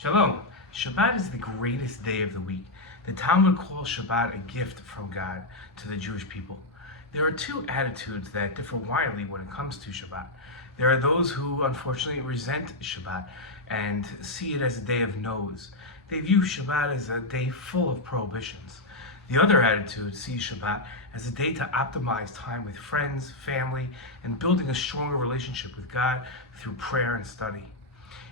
Shalom. Shabbat is the greatest day of the week. The Talmud calls Shabbat a gift from God to the Jewish people. There are two attitudes that differ widely when it comes to Shabbat. There are those who unfortunately resent Shabbat and see it as a day of no's. They view Shabbat as a day full of prohibitions. The other attitude sees Shabbat as a day to optimize time with friends, family, and building a stronger relationship with God through prayer and study.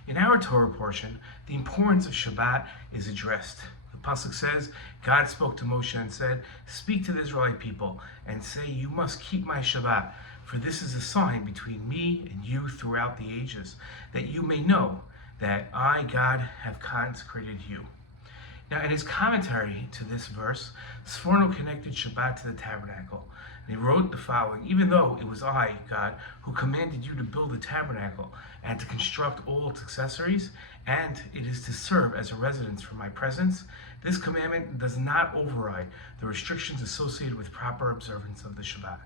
In our Torah portion, the importance of Shabbat is addressed. The pasuk says, God spoke to Moshe and said, "Speak to the Israelite people and say, you must keep my Shabbat, for this is a sign between me and you throughout the ages, that you may know that I, God, have consecrated you." Now, in his commentary to this verse, Sforno connected Shabbat to the tabernacle, and he wrote the following: "Even though it was I, God, who commanded you to build the tabernacle and to construct all its accessories, and it is to serve as a residence for my presence, this commandment does not override the restrictions associated with proper observance of the Shabbat."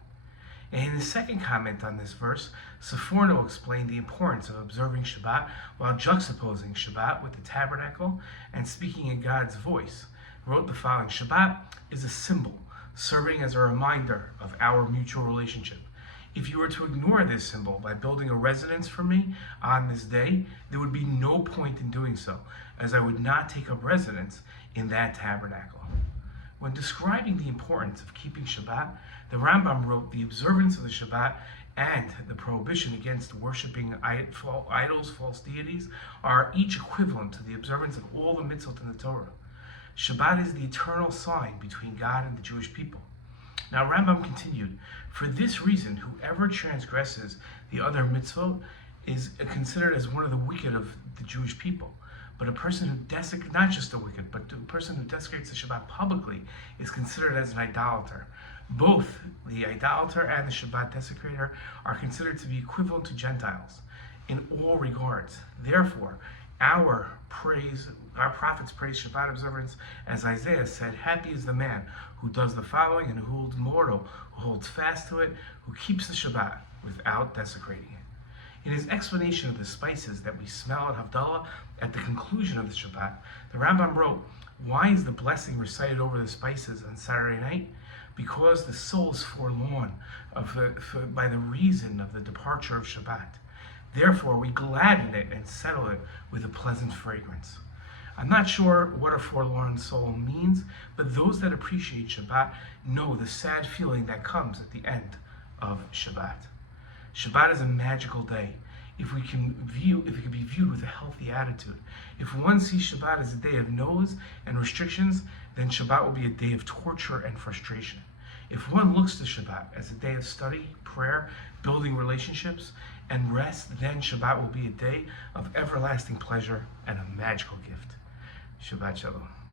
And in his second comment on this verse, Sforno explained the importance of observing Shabbat while juxtaposing Shabbat with the tabernacle and speaking in God's voice. He wrote the following: "Shabbat is a symbol, serving as a reminder of our mutual relationship. If you were to ignore this symbol by building a residence for me on this day, there would be no point in doing so, as I would not take up residence in that tabernacle." When describing the importance of keeping Shabbat, the Rambam wrote, "The observance of the Shabbat and the prohibition against worshiping idols, false deities, are each equivalent to the observance of all the mitzvot in the Torah. Shabbat is the eternal sign between God and the Jewish people." Now Rambam continued, "For this reason, whoever transgresses the other mitzvot is considered as one of the wicked of the Jewish people. But a person who desecrates, not just a wicked, but a person who desecrates the Shabbat publicly is considered as an idolater. Both the idolater and the Shabbat desecrator are considered to be equivalent to Gentiles in all regards. Therefore, our prophets praise Shabbat observance, as Isaiah said, 'Happy is the man who does the following and who holds mortal, who holds fast to it, who keeps the Shabbat without desecrating it.'" In his explanation of the spices that we smell at Havdalah at the conclusion of the Shabbat, the Rambam wrote, "Why is the blessing recited over the spices on Saturday night? Because the soul is forlorn by the reason of the departure of Shabbat. Therefore, we gladden it and settle it with a pleasant fragrance." I'm not sure what a forlorn soul means, but those that appreciate Shabbat know the sad feeling that comes at the end of Shabbat. Shabbat is a magical day if it can be viewed with a healthy attitude. If one sees Shabbat as a day of no's and restrictions, then Shabbat will be a day of torture and frustration. If one looks to Shabbat as a day of study, prayer, building relationships, and rest, then Shabbat will be a day of everlasting pleasure and a magical gift. Shabbat Shalom.